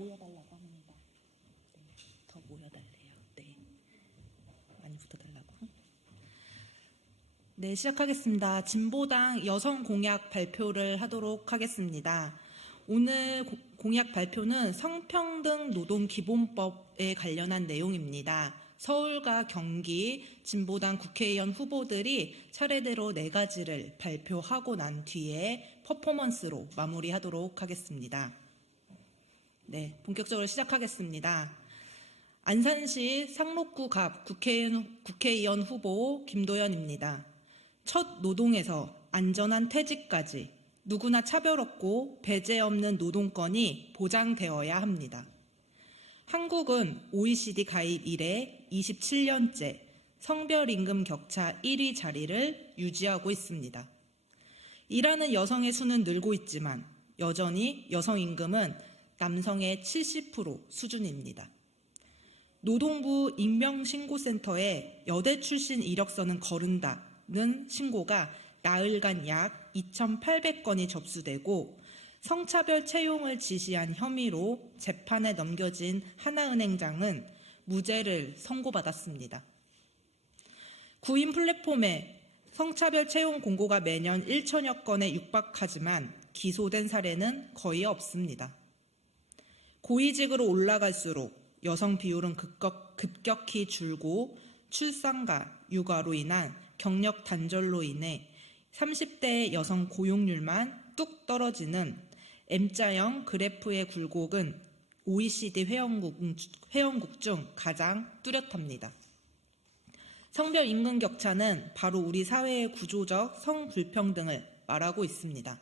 모여달라고 합니다. 네, 더 모여달래요. 네, 많이 붙어달라고. 네, 시작하겠습니다. 진보당 여성 공약 발표를 하도록 하겠습니다. 오늘 공약 발표는 성평등 노동기본법에 관련한 내용입니다. 서울과 경기 진보당 국회의원 후보들이 차례대로 4가지를 발표하고 난 뒤에 퍼포먼스로 마무리하도록 하겠습니다. 네, 본격적으로 시작하겠습니다. 안산시 상록구 갑 국회의원 후보 김도연입니다. 첫 노동에서 안전한 퇴직까지 누구나 차별 없고 배제 없는 노동권이 보장되어야 합니다. 한국은 OECD 가입 이래 27년째 성별 임금 격차 1위 자리를 유지하고 있습니다. 일하는 여성의 수는 늘고 있지만 여전히 여성 임금은 남성의 70% 수준입니다. 노동부 익명신고센터에 여대 출신 이력서는 거른다는 신고가 나흘간 약 2,800건이 접수되고 성차별 채용을 지시한 혐의로 재판에 넘겨진 하나은행장은 무죄를 선고받았습니다. 구인 플랫폼에 성차별 채용 공고가 매년 1천여 건에 육박하지만 기소된 사례는 거의 없습니다. 고위직으로 올라갈수록 여성 비율은 급격히 줄고 출산과 육아로 인한 경력 단절로 인해 30대 여성 고용률만 뚝 떨어지는 M자형 그래프의 굴곡은 OECD 회원국 중 가장 뚜렷합니다. 성별 임금 격차는 바로 우리 사회의 구조적 성불평등을 말하고 있습니다.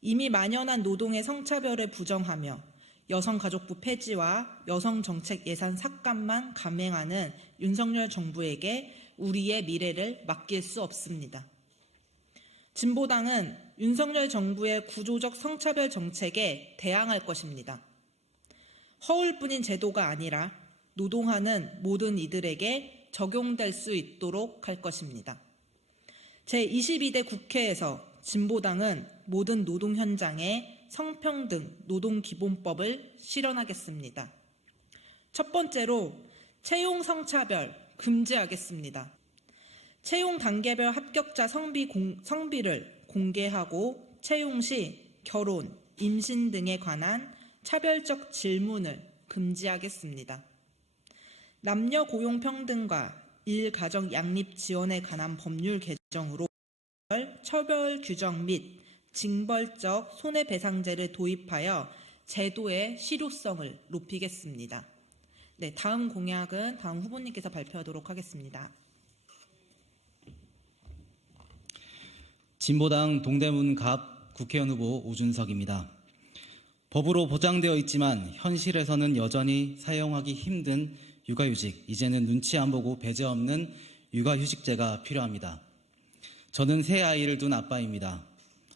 이미 만연한 노동의 성차별을 부정하며 여성가족부 폐지와 여성정책 예산 삭감만 감행하는 윤석열 정부에게 우리의 미래를 맡길 수 없습니다. 진보당은 윤석열 정부의 구조적 성차별 정책에 대항할 것입니다. 허울뿐인 제도가 아니라 노동하는 모든 이들에게 적용될 수 있도록 할 것입니다. 제22대 국회에서 진보당은 모든 노동 현장에 성평등 노동기본법을 실현하겠습니다. 첫 번째로 채용 성차별 금지하겠습니다. 채용 단계별 합격자 성비를 공개하고 채용 시 결혼, 임신 등에 관한 차별적 질문을 금지하겠습니다. 남녀 고용 평등과 일가정 양립 지원에 관한 법률 개정으로 처벌 규정 및 징벌적 손해배상제를 도입하여 제도의 실효성을 높이겠습니다. 네, 다음 공약은 다음 후보님께서 발표하도록 하겠습니다. 진보당 동대문 갑 국회의원 후보 오준석입니다. 법으로 보장되어 있지만 현실에서는 여전히 사용하기 힘든 육아휴직, 이제는 눈치 안 보고 배제 없는 육아휴직제가 필요합니다. 저는 세 아이를 둔 아빠입니다.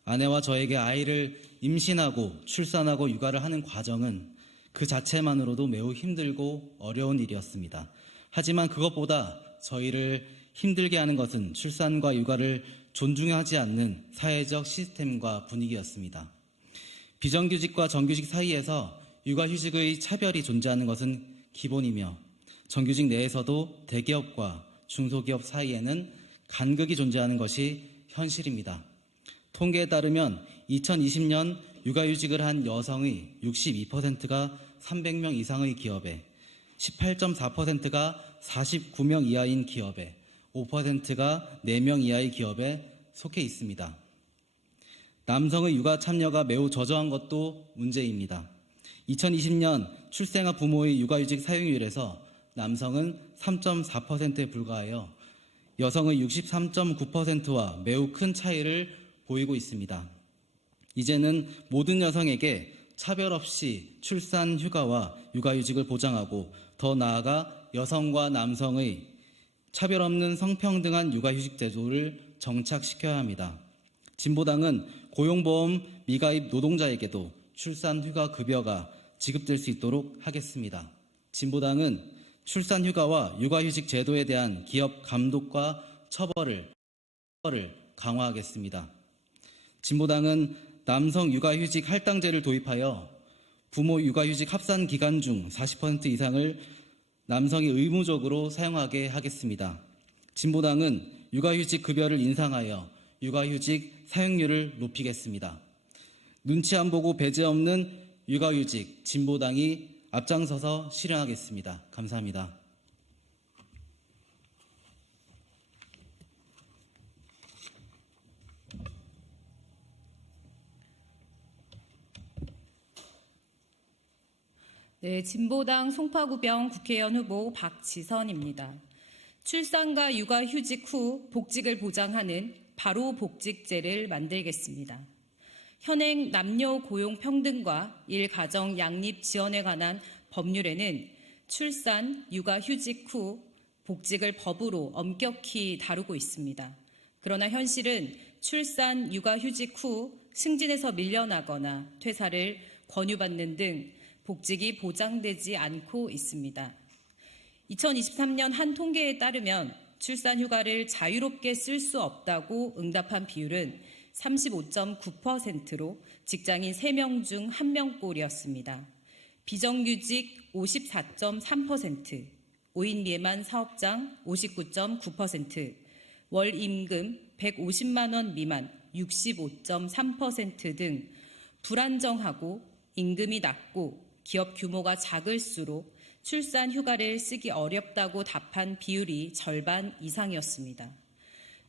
아내와 저에게 아이를 임신하고 출산하고 육아를 하는 과정은 그 자체만으로도 매우 힘들고 어려운 일이었습니다. 하지만 그것보다 저희를 힘들게 하는 것은 출산과 육아를 존중하지 않는 사회적 시스템과 분위기였습니다. 비정규직과 정규직 사이에서 육아휴직의 차별이 존재하는 것은 기본이며 정규직 내에서도 대기업과 중소기업 사이에는 간극이 존재하는 것이 현실입니다. 통계에 따르면 2020년 육아휴직을 한 여성의 62%가 300명 이상의 기업에, 18.4%가 49명 이하인 기업에, 5%가 4명 이하의 기업에 속해 있습니다. 남성의 육아 참여가 매우 저조한 것도 문제입니다. 2020년 출생아 부모의 육아휴직 사용률에서 남성은 3.4%에 불과하여 여성의 63.9%와 매우 큰 차이를 보이고 있습니다. 이제는 모든 여성에게 차별 없이 출산 휴가와 육아휴직을 보장하고 더 나아가 여성과 남성의 차별 없는 성평등한 육아휴직 제도를 정착시켜야 합니다. 진보당은 고용보험 미가입 노동자에게도 출산 휴가 급여가 지급될 수 있도록 하겠습니다. 진보당은 출산 휴가와 육아휴직 제도에 대한 기업 감독과 처벌을 강화하겠습니다. 진보당은 남성 육아휴직 할당제를 도입하여 부모 육아휴직 합산 기간 중 40% 이상을 남성이 의무적으로 사용하게 하겠습니다. 진보당은 육아휴직 급여를 인상하여 육아휴직 사용률을 높이겠습니다. 눈치 안 보고 배제 없는 육아휴직 진보당이 앞장서서 실현하겠습니다. 감사합니다. 네, 진보당 송파구병 국회의원 후보 박지선입니다. 출산과 육아휴직 후 복직을 보장하는 바로 복직제를 만들겠습니다. 현행 남녀 고용 평등과 일가정 양립 지원에 관한 법률에는 출산, 육아휴직 후 복직을 법으로 엄격히 다루고 있습니다. 그러나 현실은 출산, 육아휴직 후 승진에서 밀려나거나 퇴사를 권유받는 등 복직이 보장되지 않고 있습니다. 2023년 한 통계에 따르면 출산 휴가를 자유롭게 쓸 수 없다고 응답한 비율은 35.9%로 직장인 3명 중 1명꼴이었습니다. 비정규직 54.3%, 5인 미만 사업장 59.9%, 월 임금 150만 원 미만 65.3% 등 불안정하고 임금이 낮고 기업 규모가 작을수록 출산 휴가를 쓰기 어렵다고 답한 비율이 절반 이상이었습니다.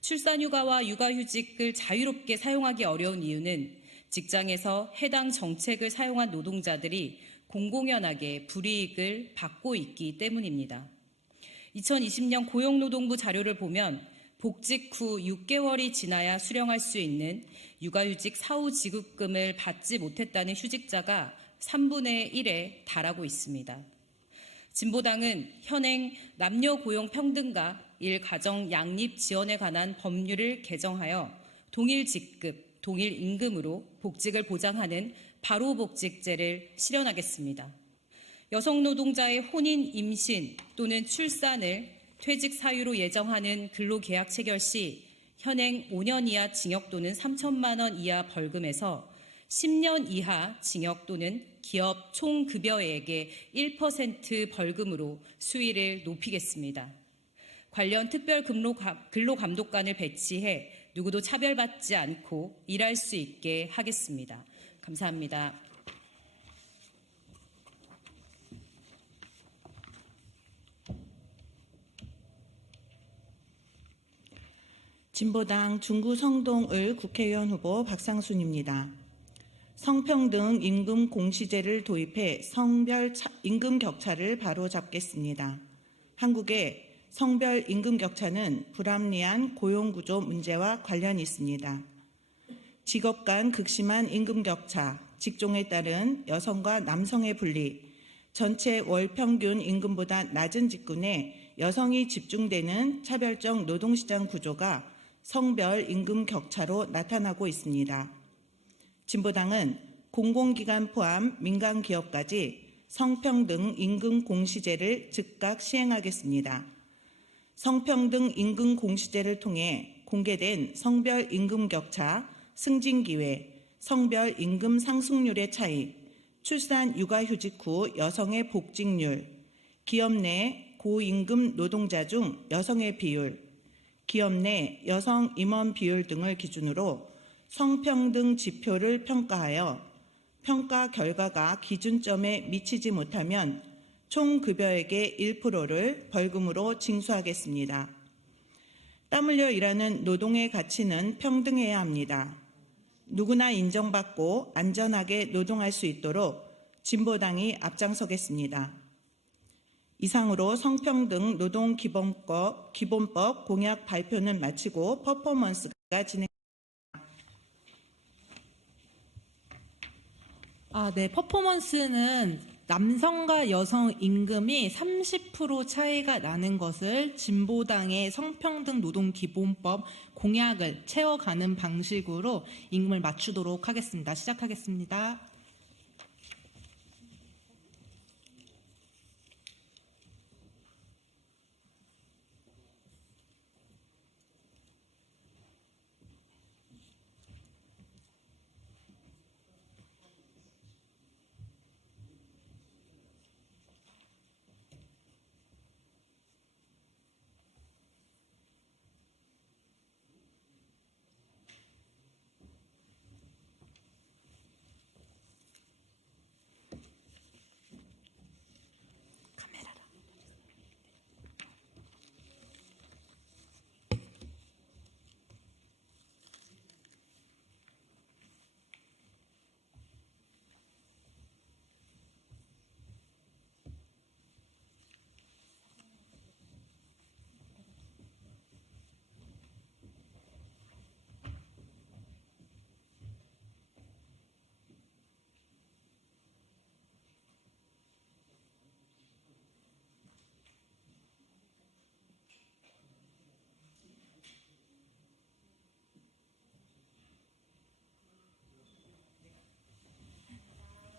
출산 휴가와 육아휴직을 자유롭게 사용하기 어려운 이유는 직장에서 해당 정책을 사용한 노동자들이 공공연하게 불이익을 받고 있기 때문입니다. 2020년 고용노동부 자료를 보면 복직 후 6개월이 지나야 수령할 수 있는 육아휴직 사후 지급금을 받지 못했다는 휴직자가 3분의 1에 달하고 있습니다. 진보당은 현행 남녀 고용 평등과 일가정 양립 지원에 관한 법률을 개정하여 동일 직급, 동일 임금으로 복직을 보장하는 바로 복직제를 실현하겠습니다. 여성 노동자의 혼인, 임신 또는 출산을 퇴직 사유로 예정하는 근로계약 체결 시 현행 5년 이하 징역 또는 3천만 원 이하 벌금에서 10년 이하 징역 또는 기업 총급여액의 1% 벌금으로 수위를 높이겠습니다. 관련 특별 근로감독관을 배치해 누구도 차별받지 않고 일할 수 있게 하겠습니다. 감사합니다. 진보당 중구 성동을 국회의원 후보 박상순입니다. 성평등 임금 공시제를 도입해 성별 임금 격차를 바로잡겠습니다. 한국의 성별 임금 격차는 불합리한 고용구조 문제와 관련이 있습니다. 직업 간 극심한 임금 격차, 직종에 따른 여성과 남성의 분리, 전체 월 평균 임금보다 낮은 직군에 여성이 집중되는 차별적 노동시장 구조가 성별 임금 격차로 나타나고 있습니다. 진보당은 공공기관 포함 민간기업까지 성평등 임금 공시제를 즉각 시행하겠습니다. 성평등 임금 공시제를 통해 공개된 성별 임금 격차, 승진 기회, 성별 임금 상승률의 차이, 출산 육아휴직 후 여성의 복직률, 기업 내 고임금 노동자 중 여성의 비율, 기업 내 여성 임원 비율 등을 기준으로 성평등 지표를 평가하여 평가 결과가 기준점에 미치지 못하면 총 급여액의 1%를 벌금으로 징수하겠습니다. 땀 흘려 일하는 노동의 가치는 평등해야 합니다. 누구나 인정받고 안전하게 노동할 수 있도록 진보당이 앞장서겠습니다. 이상으로 성평등 노동기본법 공약 발표는 마치고 퍼포먼스가 진행. 네, 퍼포먼스는 남성과 여성 임금이 30% 차이가 나는 것을 진보당의 성평등 노동기본법 공약을 채워가는 방식으로 임금을 맞추도록 하겠습니다. 시작하겠습니다.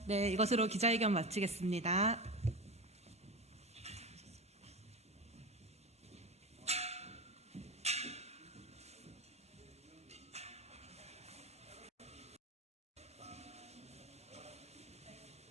네, 이것으로 기자회견 마치겠습니다.